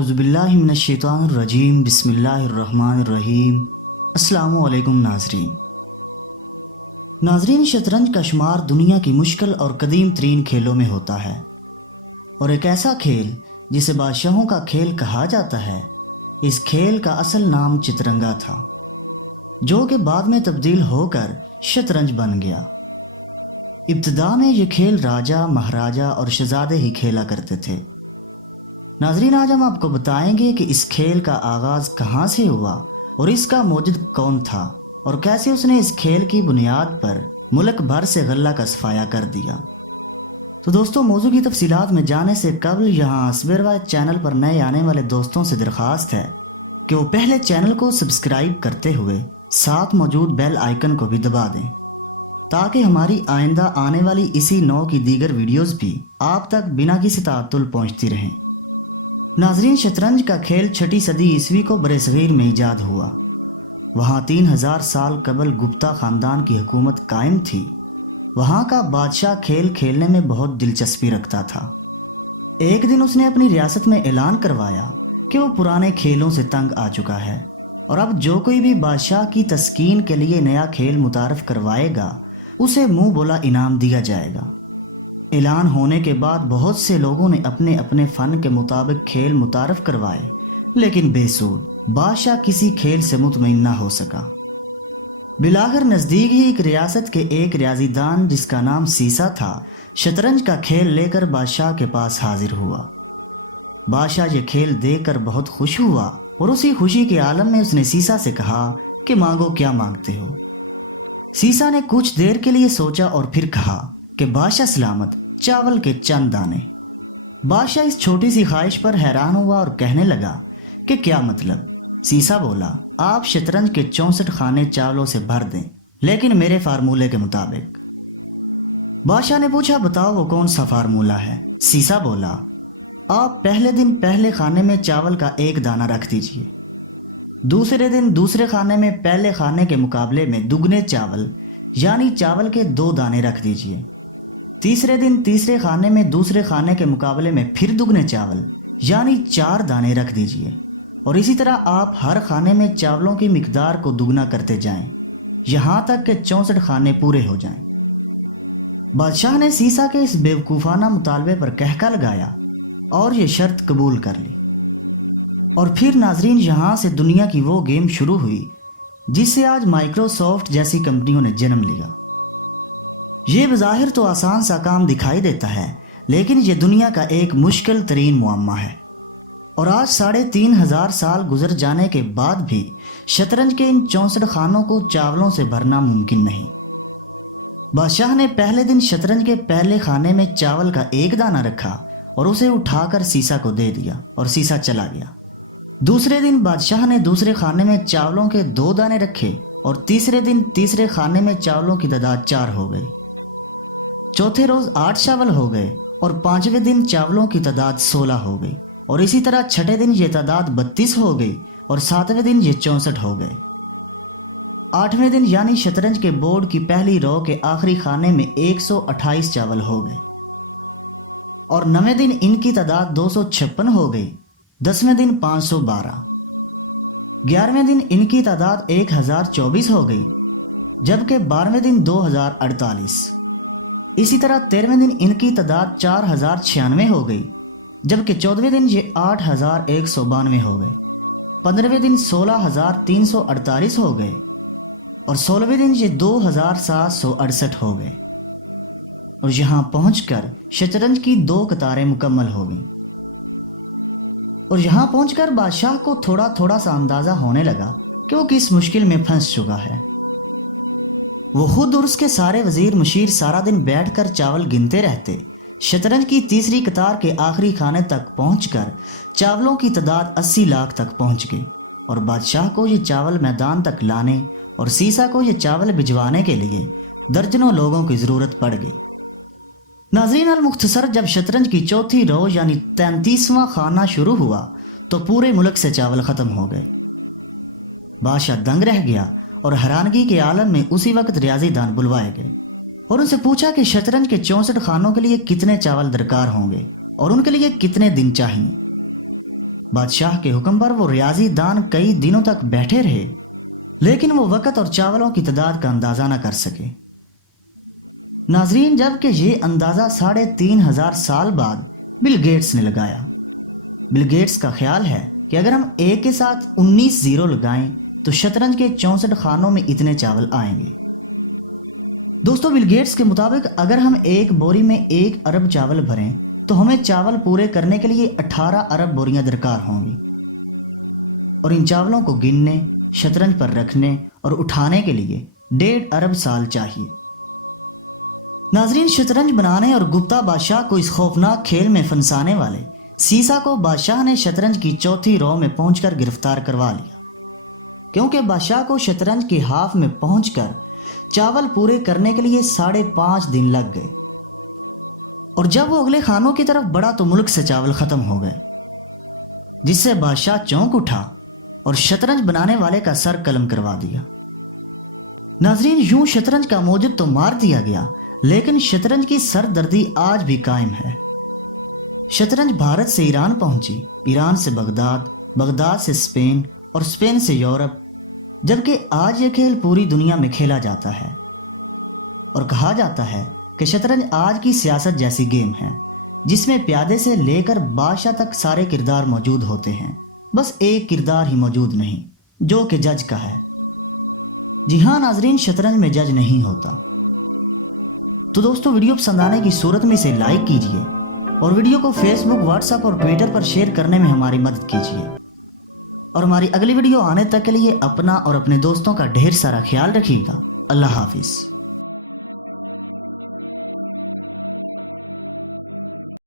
اعوذ باللہ من الشیطان الرجیم بسم اللہ الرحمن الرحیم۔ السلام علیکم ناظرین، شطرنج کا شمار دنیا کی مشکل اور قدیم ترین کھیلوں میں ہوتا ہے، اور ایک ایسا کھیل جسے بادشاہوں کا کھیل کہا جاتا ہے۔ اس کھیل کا اصل نام چترنگا تھا، جو کہ بعد میں تبدیل ہو کر شطرنج بن گیا۔ ابتدا میں یہ کھیل راجہ، مہاراجہ اور شہزادے ہی کھیلا کرتے تھے۔ ناظرین، آج ہم آپ کو بتائیں گے کہ اس کھیل کا آغاز کہاں سے ہوا اور اس کا موجد کون تھا، اور کیسے اس نے اس کھیل کی بنیاد پر ملک بھر سے غلہ کا صفایا کر دیا۔ تو دوستوں، موضوع کی تفصیلات میں جانے سے قبل یہاں حسب روایت چینل پر نئے آنے والے دوستوں سے درخواست ہے کہ وہ پہلے چینل کو سبسکرائب کرتے ہوئے ساتھ موجود بیل آئیکن کو بھی دبا دیں، تاکہ ہماری آئندہ آنے والی اسی نوع کی دیگر ویڈیوز بھی آپ تک بنا کسی تعطل پہنچتی رہیں۔ ناظرین، شطرنج کا کھیل 6 صدی عیسوی کو برصغیر میں ایجاد ہوا۔ وہاں 3000 سال قبل گپتا خاندان کی حکومت قائم تھی۔ وہاں کا بادشاہ کھیل کھیلنے میں بہت دلچسپی رکھتا تھا۔ ایک دن اس نے اپنی ریاست میں اعلان کروایا کہ وہ پرانے کھیلوں سے تنگ آ چکا ہے، اور اب جو کوئی بھی بادشاہ کی تسکین کے لیے نیا کھیل متعارف کروائے گا اسے منہ بولا انعام دیا جائے گا۔ اعلان ہونے کے بعد بہت سے لوگوں نے اپنے اپنے فن کے مطابق کھیل متعارف کروائے، لیکن بے سود بادشاہ کسی کھیل سے مطمئن نہ ہو سکا۔ بلاخر نزدیک ہی ایک ریاست کے ایک ریاضی دان جس کا نام سیسا تھا، شطرنج کا کھیل لے کر بادشاہ کے پاس حاضر ہوا۔ بادشاہ یہ کھیل دیکھ کر بہت خوش ہوا، اور اسی خوشی کے عالم میں اس نے سیسا سے کہا کہ مانگو، کیا مانگتے ہو؟ سیسا نے کچھ دیر کے لیے سوچا اور پھر کہا کہ بادشاہ سلامت، چاول کے چند دانے۔ بادشاہ اس چھوٹی سی خواہش پر حیران ہوا اور کہنے لگا کہ کیا مطلب؟ سیسا بولا، آپ شطرنج کے 64 خانے چاولوں سے بھر دیں، لیکن میرے فارمولے کے مطابق۔ بادشاہ نے پوچھا، بتاؤ وہ کون سا فارمولہ ہے؟ سیسا بولا، آپ پہلے دن پہلے خانے میں چاول کا 1 دانہ رکھ دیجئے، دوسرے دن دوسرے خانے میں پہلے خانے کے مقابلے میں دگنے چاول یعنی چاول کے 2 دانے رکھ دیجئے، تیسرے دن تیسرے خانے میں دوسرے خانے کے مقابلے میں پھر دگنے چاول یعنی 4 دانے رکھ دیجئے، اور اسی طرح آپ ہر خانے میں چاولوں کی مقدار کو دگنا کرتے جائیں یہاں تک کہ 64 خانے پورے ہو جائیں۔ بادشاہ نے سیسا کے اس بیوقوفانہ مطالبے پر کہکا لگایا اور یہ شرط قبول کر لی۔ اور پھر ناظرین، یہاں سے دنیا کی وہ گیم شروع ہوئی جس سے آج مائکروسافٹ جیسی کمپنیوں نے جنم لیا۔ یہ بظاہر تو آسان سا کام دکھائی دیتا ہے، لیکن یہ دنیا کا ایک مشکل ترین معمہ ہے، اور آج 3500 سال گزر جانے کے بعد بھی شطرنج کے ان 64 خانوں کو چاولوں سے بھرنا ممکن نہیں۔ بادشاہ نے پہلے دن شطرنج کے پہلے خانے میں چاول کا 1 دانہ رکھا اور اسے اٹھا کر سیسا کو دے دیا، اور سیسا چلا گیا۔ دوسرے دن بادشاہ نے دوسرے خانے میں چاولوں کے 2 دانے رکھے، اور تیسرے دن تیسرے خانے میں چاولوں کی تعداد 4 ہو گئی۔ چوتھے روز 8 چاول ہو گئے، اور 5ویں دن چاولوں کی تعداد 16 ہو گئی، اور اسی طرح 6 دن یہ تعداد 32 ہو گئی، اور 7ویں دن یہ 64 ہو گئے۔ 8ویں دن یعنی شطرنج کے بورڈ کی پہلی رو کے آخری خانے میں 128 چاول ہو گئے، اور 9ویں دن ان کی تعداد 256 ہو گئی۔ 10ویں دن 512، 11ویں دن ان کی تعداد 1024 ہو گئی، جبکہ 12ویں دن 2048۔ اسی طرح 13ویں دن ان کی تعداد 4096 ہو گئی، جبکہ 14ویں دن یہ 8192 ہو گئے، 15ویں دن 16348 ہو گئے، اور 16ویں دن یہ 2768 ہو گئے۔ اور یہاں پہنچ کر شطرنج کی 2 قطاریں مکمل ہو گئیں، اور یہاں پہنچ کر بادشاہ کو تھوڑا تھوڑا سا اندازہ ہونے لگا کہ وہ کس مشکل میں پھنس چکا ہے۔ وہ خود اور اس کے سارے وزیر مشیر سارا دن بیٹھ کر چاول گنتے رہتے۔ شطرنج کی تیسری قطار کے آخری خانے تک پہنچ کر چاولوں کی تعداد 80 لاکھ تک پہنچ گئی، اور بادشاہ کو یہ چاول میدان تک لانے اور سیسا کو یہ چاول بھجوانے کے لیے درجنوں لوگوں کی ضرورت پڑ گئی۔ ناظرین المختصر، جب شطرنج کی چوتھی رو یعنی 33واں خانہ شروع ہوا تو پورے ملک سے چاول ختم ہو گئے۔ بادشاہ دنگ رہ گیا، اور حیرانگی کے عالم میں اسی وقت ریاضی دان بلوائے گئے، اور ان سے پوچھا کہ شطرنج کے 64 خانوں کے لیے کتنے چاول درکار ہوں گے اور ان کے لیے کتنے دن چاہیے۔ بادشاہ کے حکم پر وہ ریاضی دان کئی دنوں تک بیٹھے رہے، لیکن وہ وقت اور چاولوں کی تعداد کا اندازہ نہ کر سکے۔ ناظرین، جب کہ یہ اندازہ 3500 سال بعد بل گیٹس نے لگایا۔ بل گیٹس کا خیال ہے کہ اگر ہم ایک کے ساتھ 19 زیرو لگائیں تو شطرنج کے 64 خانوں میں اتنے چاول آئیں گے۔ دوستو، بل گیٹس کے مطابق اگر ہم ایک بوری میں 1 ارب چاول بھریں تو ہمیں چاول پورے کرنے کے لیے 18 ارب بوریاں درکار ہوں گی، اور ان چاولوں کو گننے، شطرنج پر رکھنے اور اٹھانے کے لیے 1.5 ارب سال چاہیے۔ ناظرین، شطرنج بنانے اور گپتا بادشاہ کو اس خوفناک کھیل میں پھنسانے والے سیسا کو بادشاہ نے شطرنج کی 4تھی رو میں پہنچ کر گرفتار کروا لیا، کیونکہ بادشاہ کو شطرنج کے ہاف میں پہنچ کر چاول پورے کرنے کے لیے 5.5 دن لگ گئے، اور جب وہ اگلے خانوں کی طرف بڑھا تو ملک سے چاول ختم ہو گئے، جس سے بادشاہ چونک اٹھا اور شطرنج بنانے والے کا سر قلم کروا دیا۔ ناظرین، یوں شطرنج کا موجد تو مار دیا گیا، لیکن شطرنج کی سردردی آج بھی قائم ہے۔ شطرنج بھارت سے ایران پہنچی، ایران سے بغداد، بغداد سے اسپین اور اسپین سے یورپ، جبکہ آج یہ کھیل پوری دنیا میں کھیلا جاتا ہے، اور کہا جاتا ہے کہ شطرنج آج کی سیاست جیسی گیم ہے، جس میں پیادے سے لے کر بادشاہ تک سارے کردار موجود ہوتے ہیں، بس ایک کردار ہی موجود نہیں، جو کہ جج کا ہے۔ جی ہاں ناظرین، شطرنج میں جج نہیں ہوتا۔ تو دوستو، ویڈیو پسند آنے کی صورت میں اسے لائک کیجئے اور ویڈیو کو فیس بک، واٹس ایپ اور ٹویٹر پر شیئر کرنے میں ہماری مدد کیجئے، اور ہماری اگلی ویڈیو آنے تک کے لیے اپنا اور اپنے دوستوں کا ڈھیر سارا خیال رکھیے گا۔ اللہ حافظ۔